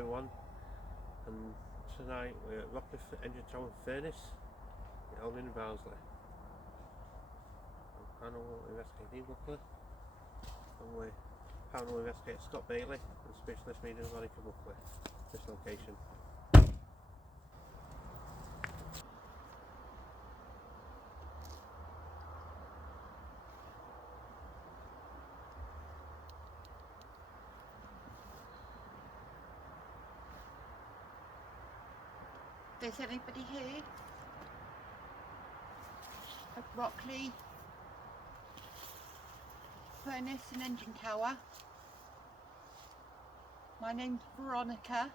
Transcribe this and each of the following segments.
everyone, and tonight we're at Rockley Furnace in Hoyland and Barnbsley. I'm Paranormal investigator Buckley, and we're Paranormal investigator Scott Bailey and Spiritualist medium Veronica Buckley. This location. There's anybody here at Rockley Furnace and Engine Tower? My name's Veronica.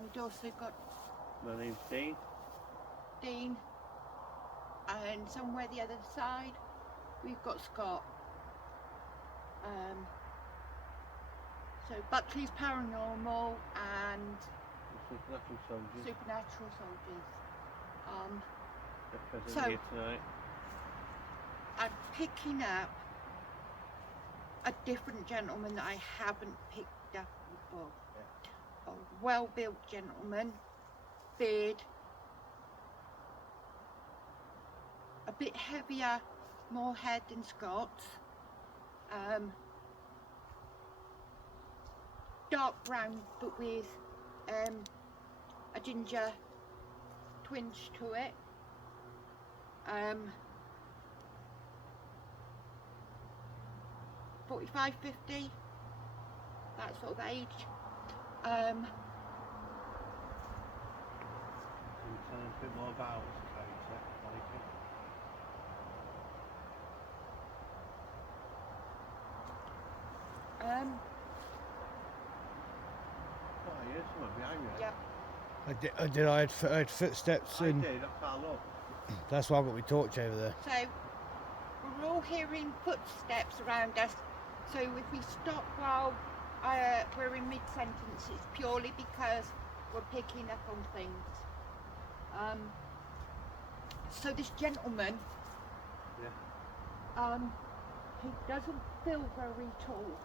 We've also got My name's Dean. And somewhere the other side we've got Scott. So Buckley's Paranormal and Supernatural Soldiers. So here tonight. I'm picking up a different gentleman that I haven't picked up before. Yeah. A well-built gentleman, beard, a bit heavier, more head than Scott's. Dark brown but with a ginger twinge to it. 45, 50, that sort of age. Can you tell us a bit more about his character, Monica? Oh, I heard someone behind you. Yeah. I heard footsteps and I did, I can't look. that's why I've got my torch over there. So we're all hearing footsteps around us. So if we stop while we're in mid-sentence, it's purely because we're picking up on things. So this gentleman, he doesn't feel very tall.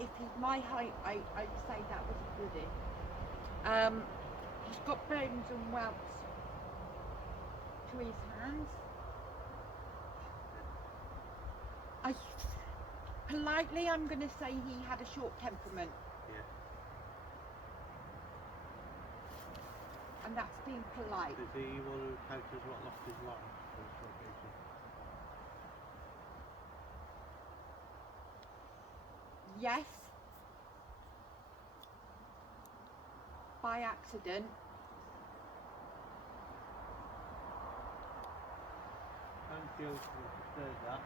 If he's my height, I'd say that was a goodie. He's got bones and welts to his hands. Politely, I'm going to say he had a short temperament. Yeah. And that's being polite. Is he one of the characters what lost his life for this location? Yes. By accident. Thank you for disturbing that.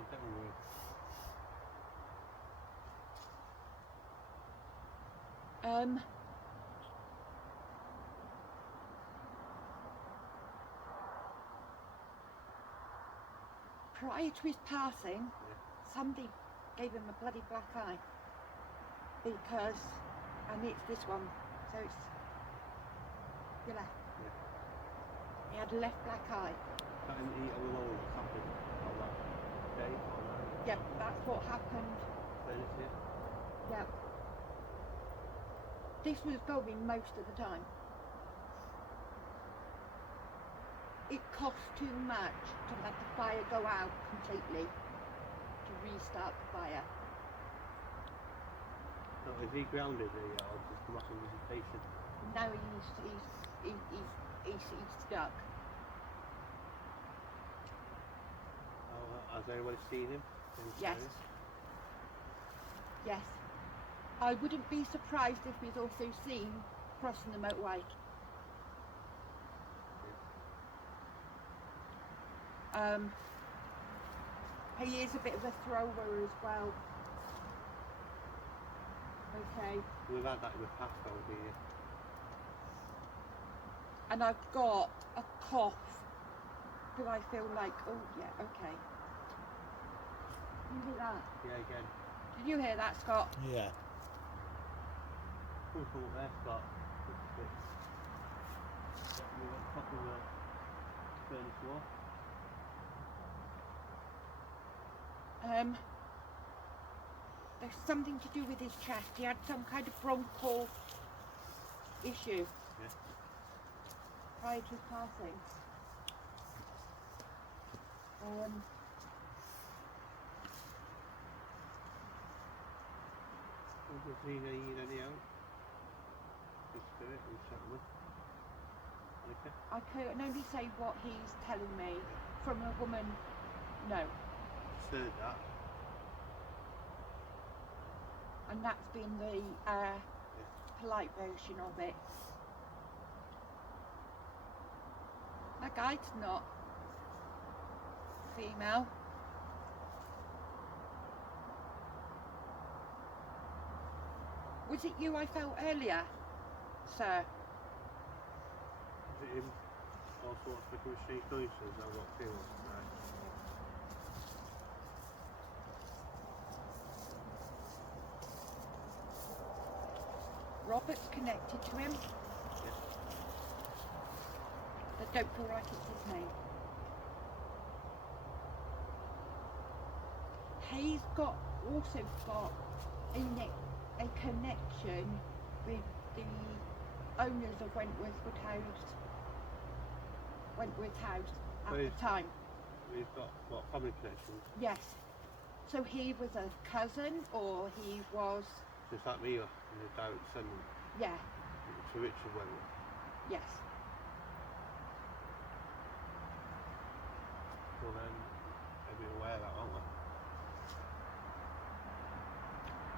Is that weird? Prior to his passing, somebody gave him a bloody black eye. Because, and it's this one, so it's your left. Yeah. He had a left black eye. That didn't eat all over something on that day or night? Yeah, that's what happened. Thursday? Yeah. This was going most of the time. It cost too much to let the fire go out completely to restart the fire. So is he grounded or just come off in visitation? No, he's stuck. Oh, has anyone seen him? Yes. Yes. I wouldn't be surprised if he's also seen crossing the motorway. He is a bit of a thrower as well. Okay. We've had that in the past over here. And I've got a cough that I feel like, oh yeah, okay. You hear that? Yeah, again. Did you hear that, Scott? Yeah. Who's come up there, Scott? We've got top of the furnace wall. there's something to do with his chest. He had some kind of bronchial issue prior to his passing. Does he need any help? His spirit and settlement? Okay. I can only say what he's telling me. From a woman, no. Heard that. And that's been the polite version of it. My guide's not female. Was it you I felt earlier, sir? Is it him? Also wants to become strange noises? I've got feelings. Right. Robert's connected to him. Yeah. But don't feel like it's his name. He's also got a connection with the owners of Wentworth House at the time. He's got what, family connections? Yes. So he was a cousin, or he was... Just like me, the direct descendant. Yeah. To Richard Wentworth. Yes. Well then, they'll be aware of that, won't they?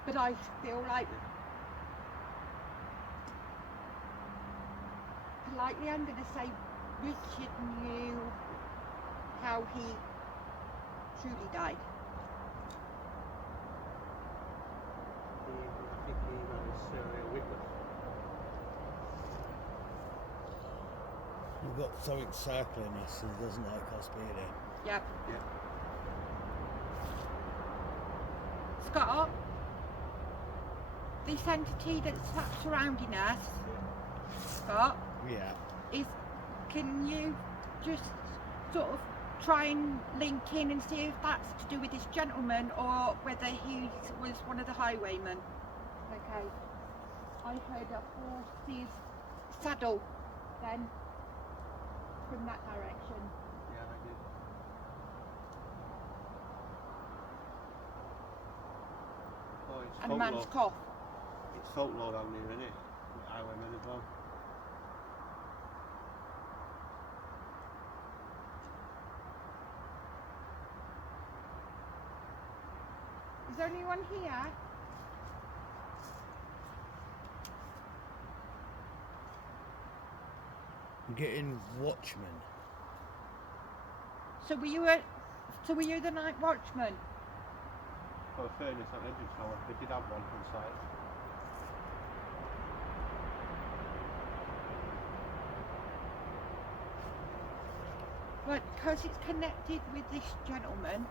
But I feel like, politely I'm going to say, Richard knew how he truly died. I think he was a witness. We've got something circling us and doesn't like us being here. Yep. Yeah. Scott, this entity that's surrounding us, Scott, Yeah. can you just sort of try and link in and see if that's to do with this gentleman or whether he was one of the highwaymen? Okay. I heard a horse's saddle then from that direction. Yeah, I did. Oh, it's And a man's folklore. cough. It's folklore down here, isn't it? Highwaymen as well. Is there anyone here? I'm getting watchmen. So were you the night watchman? Well, the furnace at Edgewood Tower, they did have one on site. Right, because it's connected with this gentleman,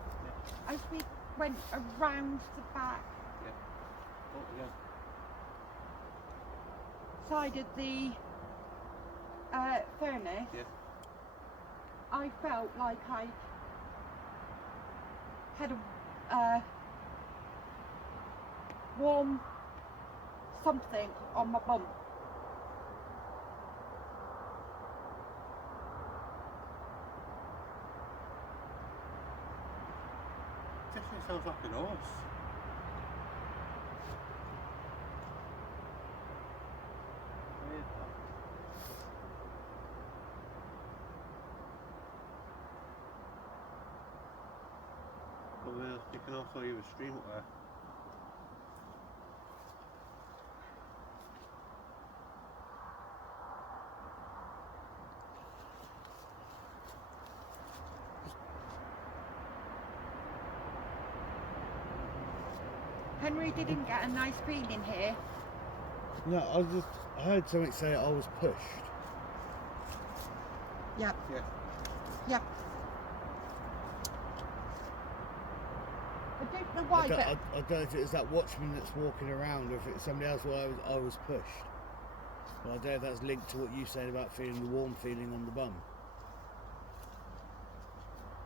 as we went around the back Oh, yeah. side of the furnace, Yeah. I felt like I had a warm something on my bum. Definitely sounds like an horse. Weird that. Well, you can also hear a stream up there. Henry didn't get a nice feeling here. No, I heard something say I was pushed. Yep. Yeah. Yep. I don't know why, I but don't know if it was that watchman that's walking around or if it's somebody else where I was pushed. But I don't know if that's linked to what you said about feeling the warm feeling on the bum.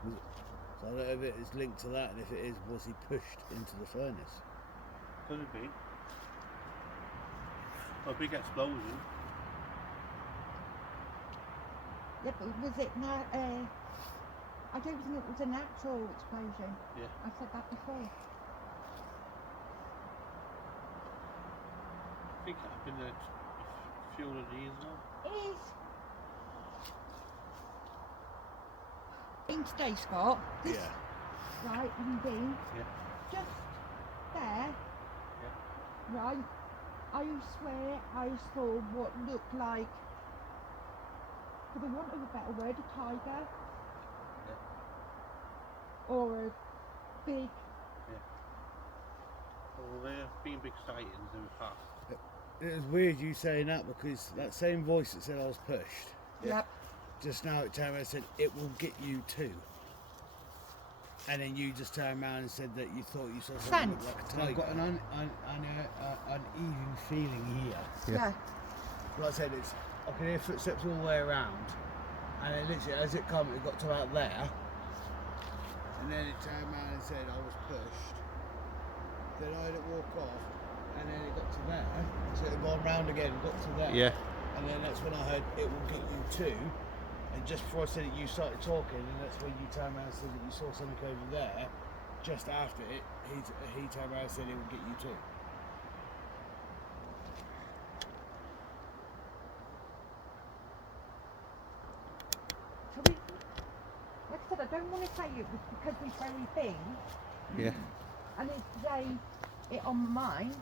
So I don't know if it is linked to that, and if it is, was he pushed into the furnace? Could have been. A big explosion. Yeah, but was it not? I don't think it was a natural explosion. Yeah. I said that before. I think it happened a few hundred years now. It is. In today, Scott. This, Yeah. right, and Dean. Yeah. Just there. Yeah. Right. I swear I saw what looked like, for the want of a better word, a tiger. Yeah. Or a big. Well, there have been big sightings in the past. It was weird you saying that because that same voice that said I was pushed, Yep. just now it turned around and said, it will get you too. And then you just turned around and said that you thought you saw something Scent. like a And I've tiger. got an uneven feeling here. Yeah. Like I said, I can hear footsteps all the way around. And then literally as it come, it got to about there. And then it turned around and said I was pushed. Then I had it walk off. And then it got to there. So it had gone round again, got to there. Yeah. And then that's when I heard it will get you too. And just before I said it, you started talking, and that's when you turned around and said that you saw something over there. Just after it, he turned around and said it will get you too. So we, like I said, I don't want to say it was because we're very big, Yeah. and it's today it on my mind.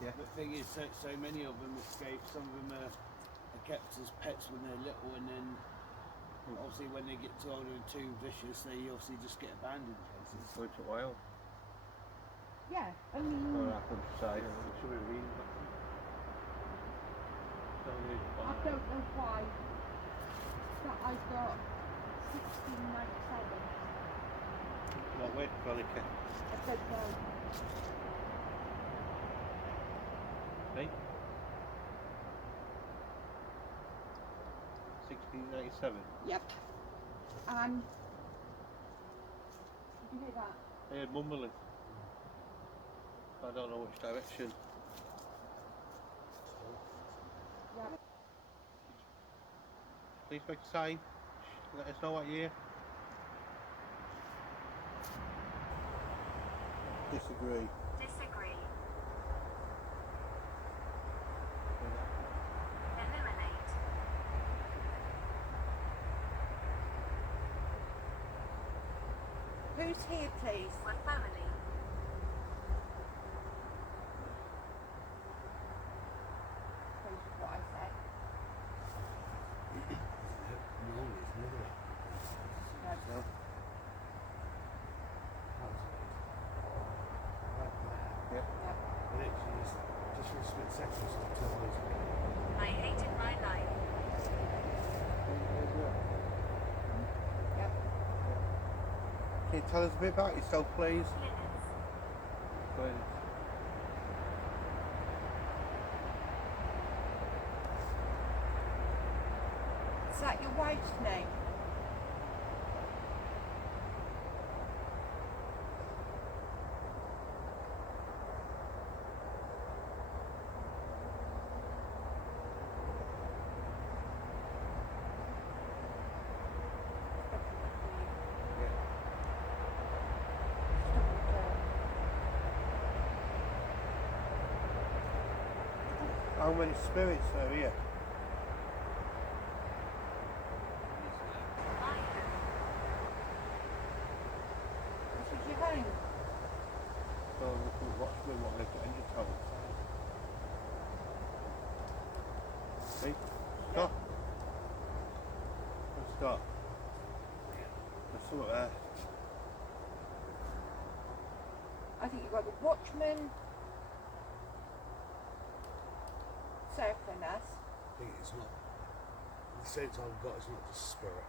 Yeah. The thing is, so many of them escape. Some of them are kept as pets when they're little, and then obviously when they get too older and too vicious, they obviously just get abandoned places. Go to wild. Yeah, I mean, Or our countryside. It should be reading. I don't know why that I got 1697. What way, Veronica? I don't know. Hey? 1697. Yep. And did you hear that? I heard mumbling. I don't know which direction. Yep. Please make a sign. Let us know what year. Disagree. Disagree. Eliminate. Who's here, please? One family. That's what I said. No, it's never. No. No. Yeah. Yep. Literally just for a split second, so 2 hours ago. I hated my life. Yep. Can you tell us a bit about yourself, please? Linens. Please. Is that your wife's name? How many spirits are here? My home. This is your home. So we can watch them what they've got in your town. See? Stop. Stop. There's something there. I think you've got the watchman. Surfing us. I think it's not. The sense I've got is not just spirit.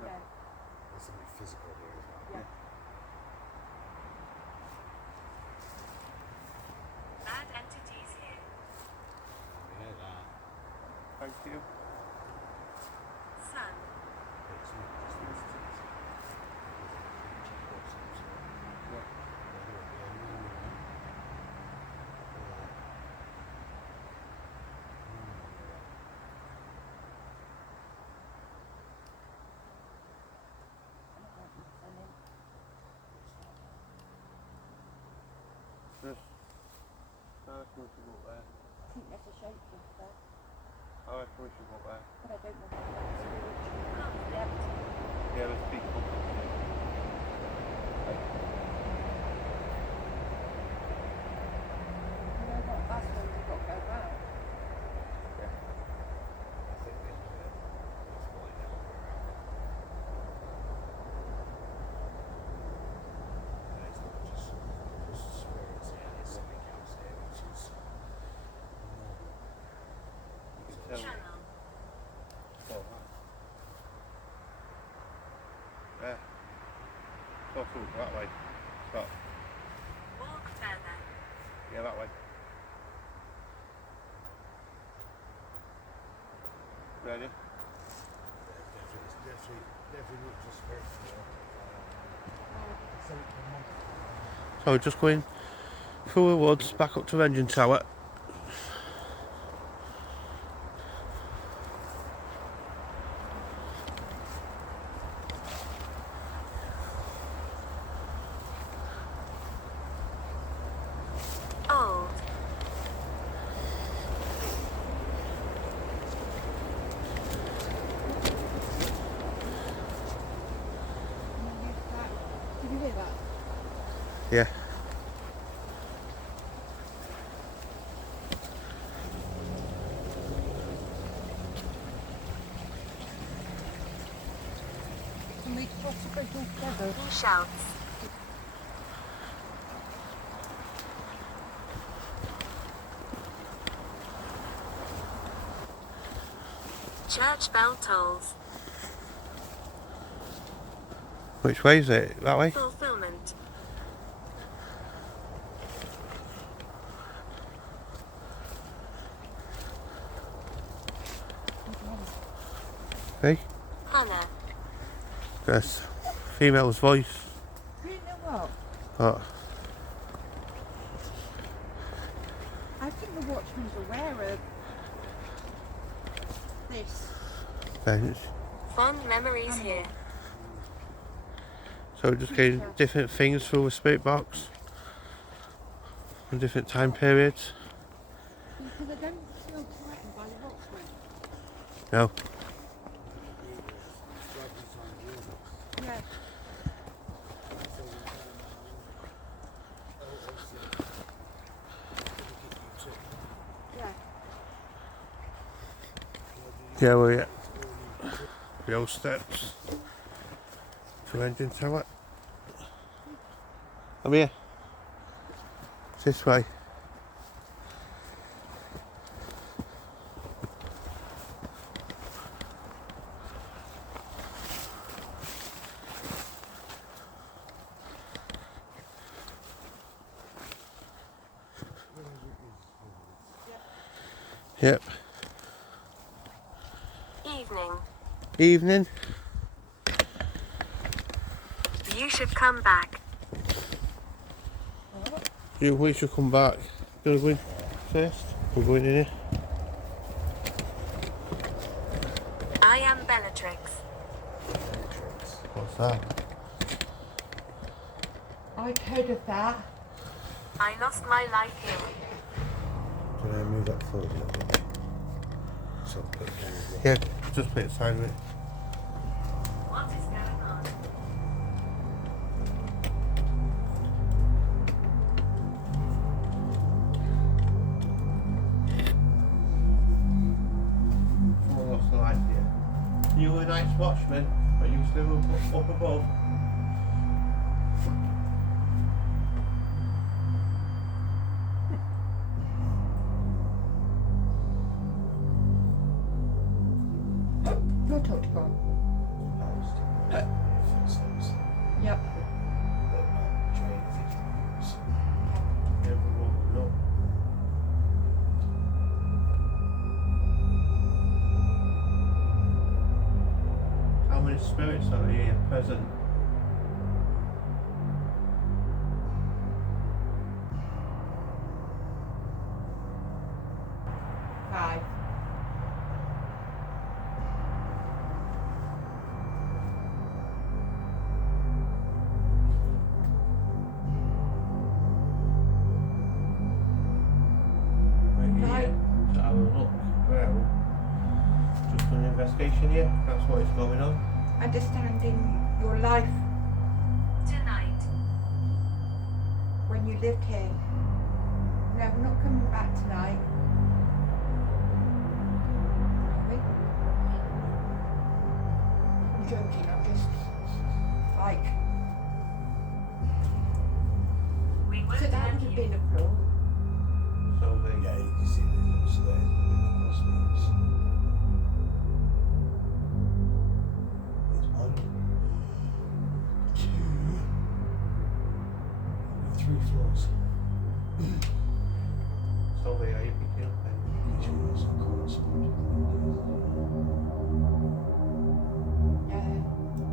No. There's something physical here as well. Yeah. Bad entities here. Yeah, that. Thank you. Sun. It's not just instances. There's a creature of some sort. Yeah. Whether it be a man or reckon we should go up there. I think there's a shapeshifter, I reckon we should go up there. but I don't know whether that's spiritual. Yeah. Yeah, there's people. You know what? That's where we've got to go round. I think we have to find out. And it's not just spirits here, there's something else here which is more. You can tell. Channel. Oh, wow. Yeah. So cool, that way. Stop. Walk further. Yeah, that way. Ready? It's definitely not just spirits here. Something from So we're just going through the woods, back up to the engine tower. Old. Did you hear that? Yeah. Can we cross the bridge all together? He shouts. Church bell tolls. Which way is it? That way? Fulfillment. Hey? Hannah. Yes. Female's voice. You know what? What? I think the watchman's aware of this. Bench. Fond memories here. So we're just getting different things through the spirit box. From different time periods. Because I don't feel threatened by the watchman. No. Yeah. Yeah. Yeah, we're at the old steps to engine tower. I'm here. It's this way. Yep. Evening. Evening. You should come back. We should come back. Do you want to go in first? We're going in here. I am Bellatrix. What's that? I've heard of that. I lost my life here. Can I move that forward a little bit? So put it down as well. Yeah, just put it side of it. What is going on? Someone lost the light here. You were a nice watchman, but you still up above. Your talk to God. Yep. Yeah, we're walking up. How many spirits are here present? Five. investigation here. That's what is going on. Understanding your life Tonight. when you lived here. No, we're not coming back tonight. Are we? I'm joking, I'm just like. We won't So that have would have you. been a floor. So they Yeah, you can see the little stairs that have been across these. There's 1, 2, 3 floors. so they are picking up and Each one has a corresponding window. Yeah.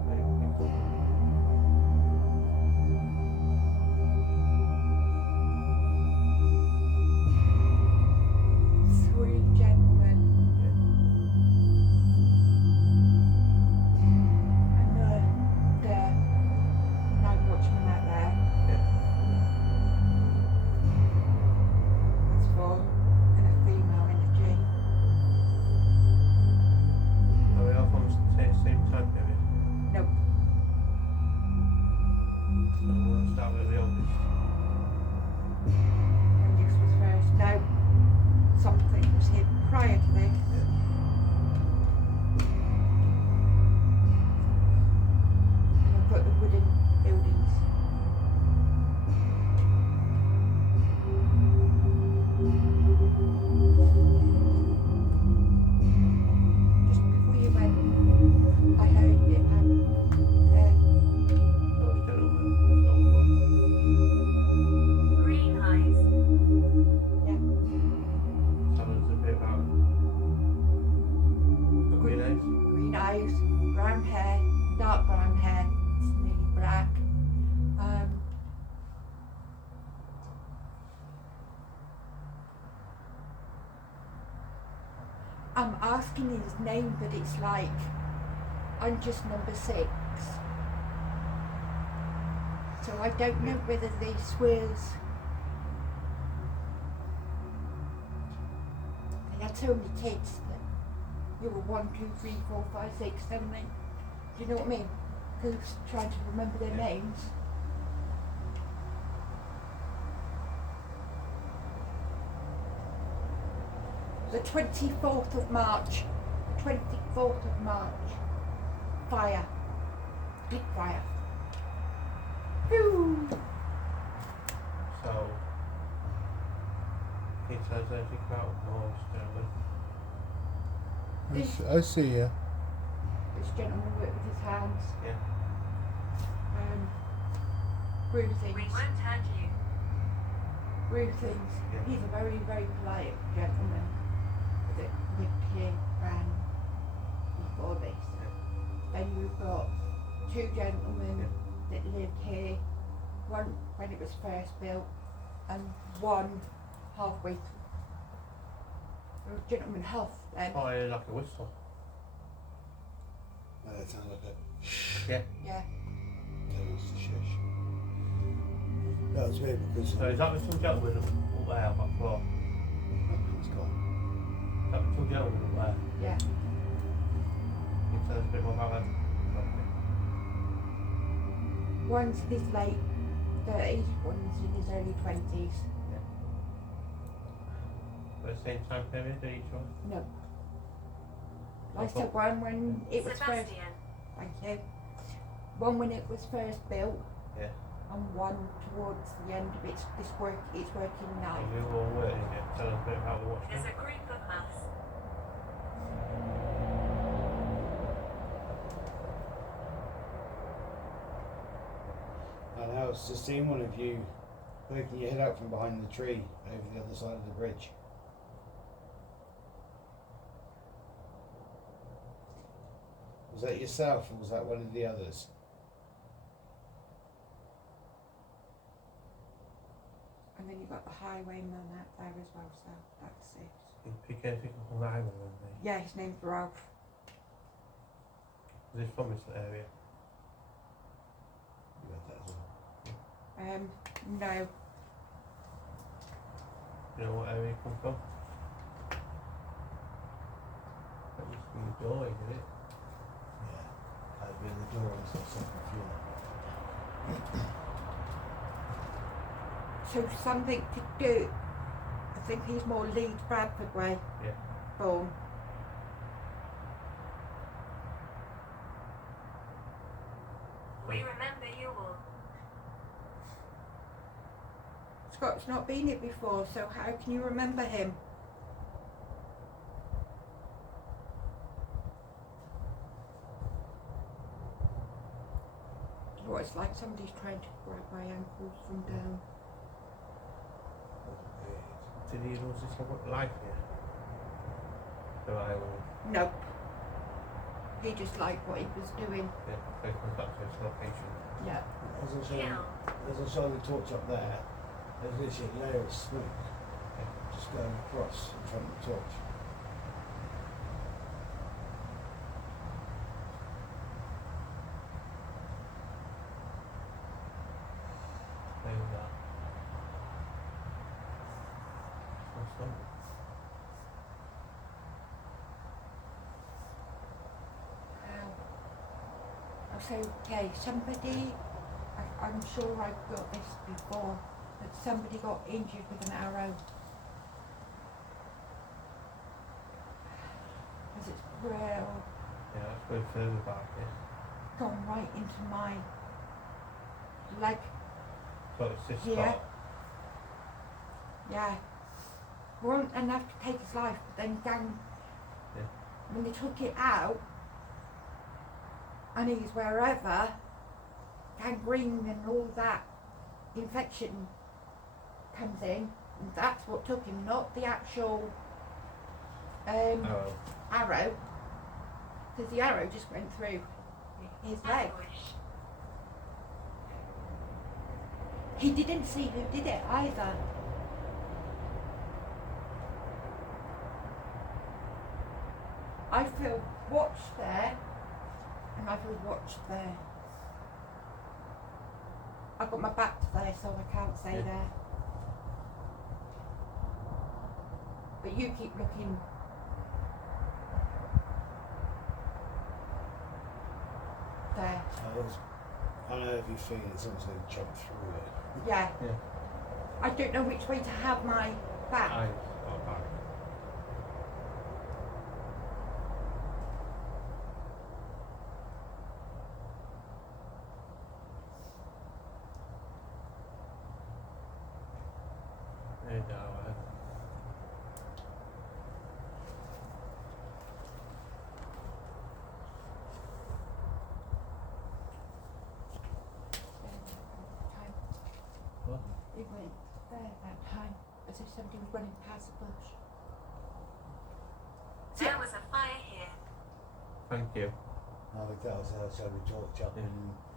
they pick up. Three gentlemen. And the night watchman out there. Yeah. That's 4. And a female energy. Are we all from the same time period? Nope. So we'll start with the oldest. When this was first. No. Something was here prior to this. And I've got the wooden buildings. Just before you went, I heard it Those gentlemen, so what? Green eyes. yeah, Tell us a bit about the green eyes. green eyes, brown hair, dark brown hair, it's nearly black. I'm asking his name, but it's like I'm just number 6. So I don't know whether this was. They had so many kids that you were 1, 2, 3, 4, 5, 6, 7, 8. Do you know what I mean? Who's trying to remember their Yeah. names? The 24th of March. 24th of March. Fire. Big fire. Woo! So, can you tell us anything about those gentlemen? I see, yeah. This gentleman worked with his hands. Yeah. Bruisings. We won't hurt you. Bruisings. Yeah. He's a very, very polite gentleman that lived here and before this. Then you've got 2 gentlemen that lived here, one when it was first built and one halfway through. A gentleman half then. Oh, I heard like a whistle. That sounds like it. Yeah. Yeah. That was the shush. That was weird because So is that the 2 gentlemen up there on that floor? it's gone. Is that the 2 gentlemen up there? Yeah. Can you tell us a bit more about that? Okay. One's in his late 30s, one's in his early 20s. At the same time period, each one? No. I said one when it was first. Sebastian. Thank you. One when it was first built. Yeah. And one towards the end of its working now. And you all working here. Tell us a bit about the watchman. There's a group of us. And I was just seeing one of you poking your head out from behind the tree over the other side of the bridge. Was that yourself or was that one of the others? And then you've got the highwayman out there as well, so that's it. Can you pick anything up on the highway? Yeah, his name's Ralph. Is this from this area? You got that as well. No. You know what area you come from? That used to be a door, did it? Yeah. That'd be the door on the second floor. So something to do. I think he's more Leeds Bradford way. Yeah. Born. We remember you all. Scott's not been here before, so how can you remember him? What it's like somebody's trying to grab my ankles from down. Did he lose his life here? The island. No. He just liked what he was doing. Yeah, so he comes back to his location. Yeah. As I saw the torch up there, there's literally a layer of smoke just going across in front of the torch. Maybe that. What's that? I'll say, okay, somebody, I'm sure I've got this before, but somebody got injured with an arrow. Because it's real, Yeah, let's go further back here. gone right into my leg. So it's this Yeah. spot. Yeah. Weren't enough to take his life, but then Yeah. when they took it out, and he's wherever, gangrene and all that infection comes in, and that's what took him, not the actual Oh, arrow, because the arrow just went through his leg. Anguish. He didn't see who did it either. I feel watched there, and I feel watched there. I've got my back to there, so I can't say Yeah. there. But you keep looking. There. I know if you feel it, someone's going to jump through it. Yeah. yeah. I don't know which way to have my back. Eyes are back. There you go. What? It went there that time, as if somebody was running past the bush. There was a fire here. Thank you. I think that was how we talked up and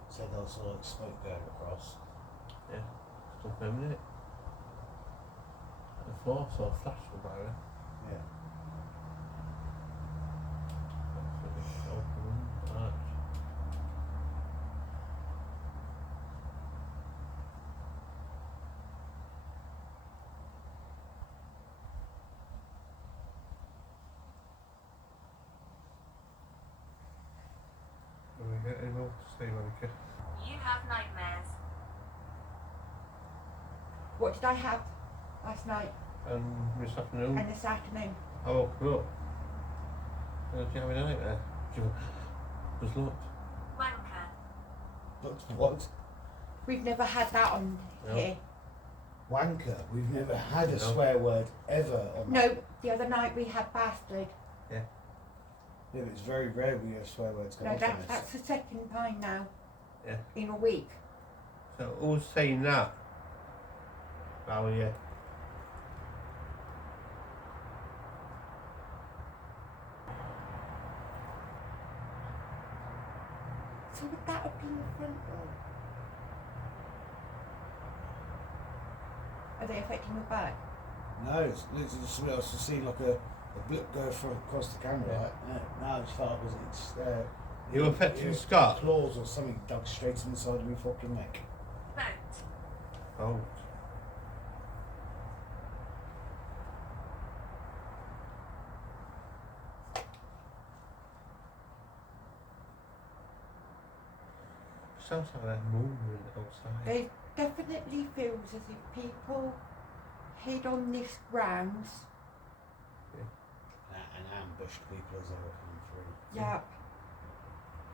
said there was like smoke going across. Yeah. Still filming it. The floor saw a flash from there. Yeah. That's a bit open arch. Are we getting able to stay, Veronica? You have nightmares. What did I have last night This afternoon, and this afternoon? I woke up. Did you have a nightmare? Just looked. Wanker. But what? We've never had that on No. here. Wanker. We've never had a No. swear word ever on No, the other night we had bastard. Yeah, but it's very rare we have swear words come No, off on this. that's the second time now Yeah. in a week. So who's saying that? Oh yeah. So would that have been the front door? Are they affecting the back? No, it's literally just something else to see like a blip go from across the camera. Yeah. Like, no, I just felt it was You were affecting Scott? Claws or something dug straight in the side of my fucking neck. Boat. Oh. sounds like they're moving outside. It definitely feels as if people hid on this grounds. And ambushed people as they were coming through. Yeah.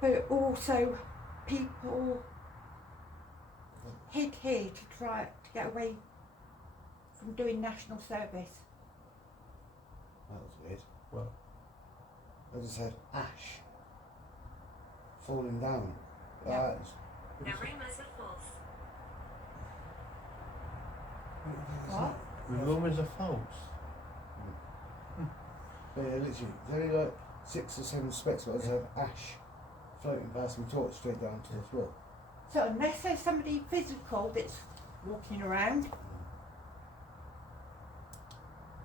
But also people hid here to try to get away from doing national service. That was weird. Well, I just had ash falling down. Yeah. That is- The rumours are false. What? the rumours are false. Yeah, literally, there's only like 6 or 7 specks, but I just had ash floating past my torch straight down to the floor. So unless there's somebody physical that's walking around,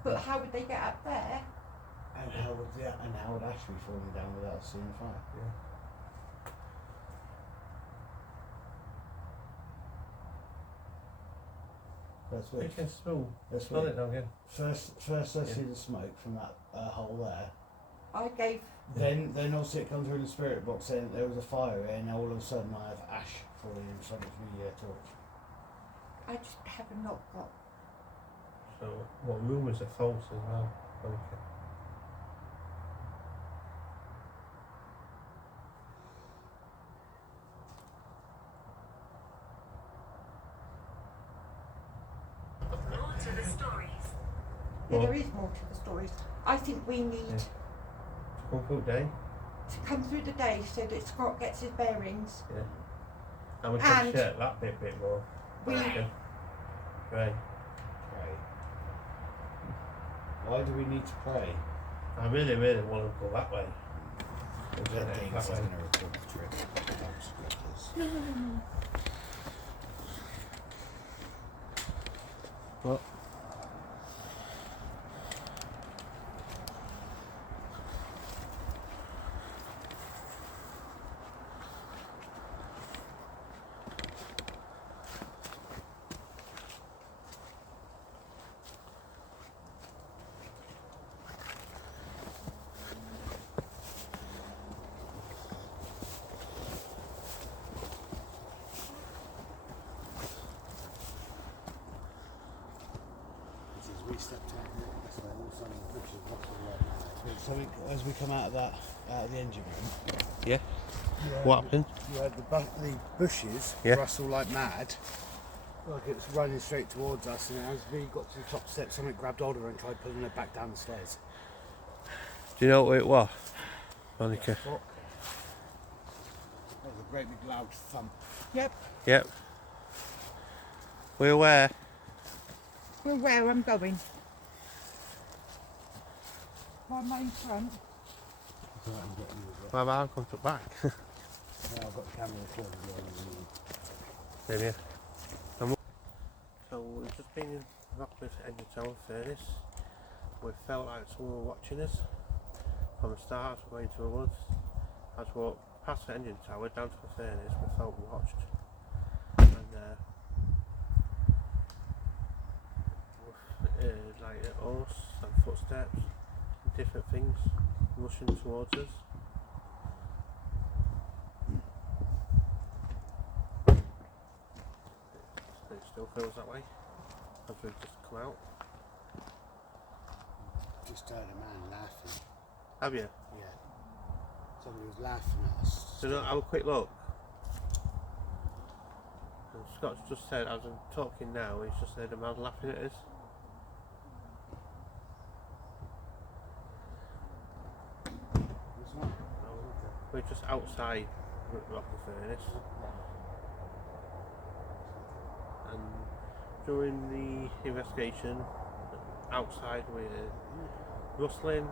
but how would they get up there? And how would ash be falling down without us seeing fire? Yeah. That's You weird. can smell That's it down here. First I see the smoke from that hole there. I gave Then obviously it comes through the spirit box saying there was a fire here, and now all of a sudden I have ash falling in front of me torch. I just have not got. So, what rumours are false as well? Okay. More to the stories. Yeah, Well- there is more to the stories. I think we need Yeah. Come through day. to come through the day so that Scott gets his bearings. Yeah. And we And- can share that bit more. We Right. Pray. Why do we need to pray? I really want to go that way. That Yeah, thing that is way. going to record the trip. What? We stepped out here, that's where all some of the pictures of Rockley right now. So as we come out of the engine room, Yeah. What happened? you had the bushes Yeah. rustle like mad, like it was running straight towards us, and as we got to the top step, something grabbed hold of her and tried pulling her back down the stairs. Do you know what it was, Monica? Fuck. That was a great big loud thump. Yep. Yep. We're aware. Well, where I'm going. My main front. Well, I'll come to back. Yeah, I've got the camera recording. Same here. So we've just been in Rockley Engine Tower Furnace. We felt like someone were watching us from the start as we were going to the woods. As we walked past the engine tower down to the furnace, we felt watched. And like a horse and footsteps and different things rushing towards us. It still feels that way as we've just come out. Just heard a man laughing. Have you? Yeah. Somebody was laughing at us. So no, have a quick look. And Scott's just said, as I'm talking now, he's just heard a man laughing at us. It's not. We're just outside Rockley Furnace. And during the investigation, outside we're rustling,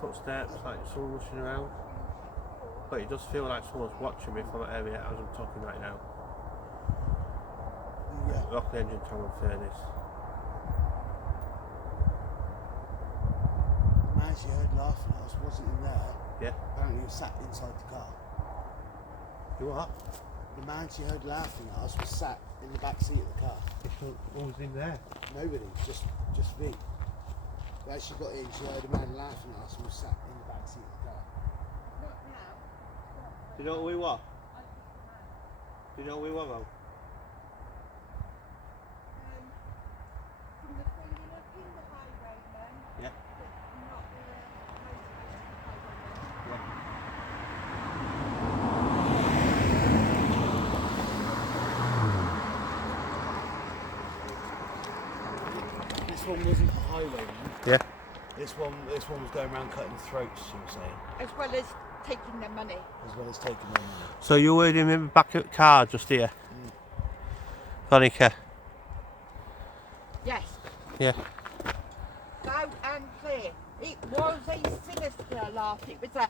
footsteps, like someone rushing around. But it does feel like someone's watching me from that area as I'm talking right now. Yeah. Rockley Engine Tower Furnace. The man she heard laughing at us wasn't in there. Yeah. Apparently he was sat inside the car. You what? The man she heard laughing at us was sat in the back seat of the car. What was in there? Nobody, just me. But as she got in, she heard a man laughing at us and was sat in the back seat of the car. Not now. Do you know what we were? Do you know we were though? From the feeling up in the highwayman, Yeah. but not the highwayman. Yeah. This one wasn't a highwayman. Yeah. This one was going around cutting throats, you were saying, As well as taking their money. as well as taking their money. So you were in the back of the car just here? Veronica? Yes, Yeah. loud and clear. It was a sinister laugh. It was a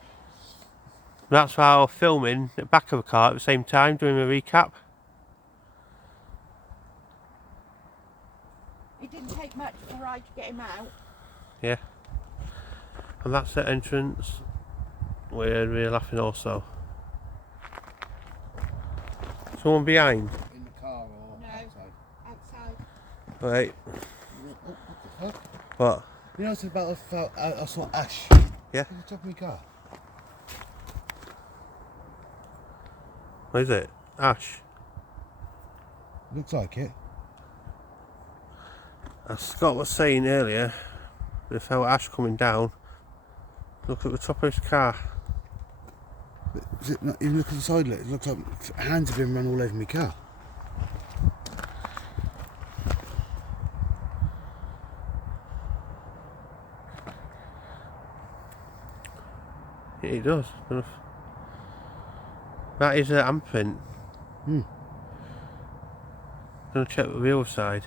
That's why I was filming the back of the car at the same time, doing a recap. it didn't take much for I to get him out. Yeah. And that's the entrance where we're laughing also. Someone behind? In the car or No. outside? Outside. Right. Oh, what the fuck? What? You know, it's about I saw ash. Yeah. At the top of my car. What is it? Ash. Looks like it. As Scott was saying earlier, they felt ash coming down. Look at the top of his car. Is it not, you look at the side of it, it looks like hands have been run all over my car. Yeah, it does. That is a handprint. Gonna check the other side.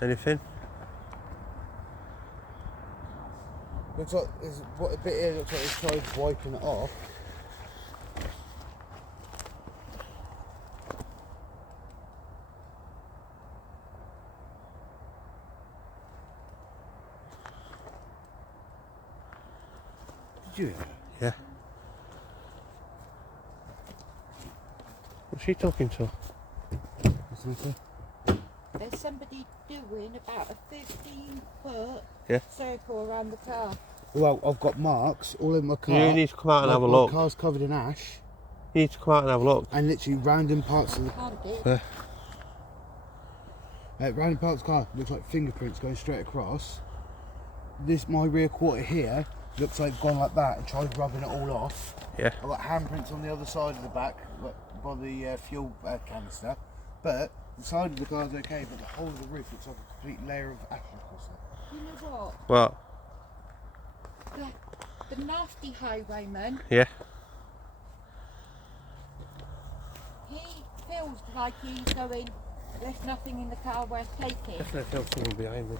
Anything? Looks like there's what a bit here looks like it's tried wiping it off. Did you hear that? Yeah. What's she talking to? What's the matter? There's somebody doing about a 15-foot Yeah. circle around the car. Well, I've got marks all in my car. You need to come out and have a My look. car's covered in ash You need to come out and have a look. and literally random parts of the Can't do. random parts of the car looks like fingerprints going straight across. My rear quarter here looks like gone like that and tried rubbing it all off. Yeah. I've got handprints on the other side of the back like, by the fuel canister, but the side of the car's okay, but the whole of the roof looks like a complete layer of ash across it. You know what? What? The nasty highwayman, Yeah. he feels like he's going, there's nothing in the car worth taking. Definitely feel someone behind me.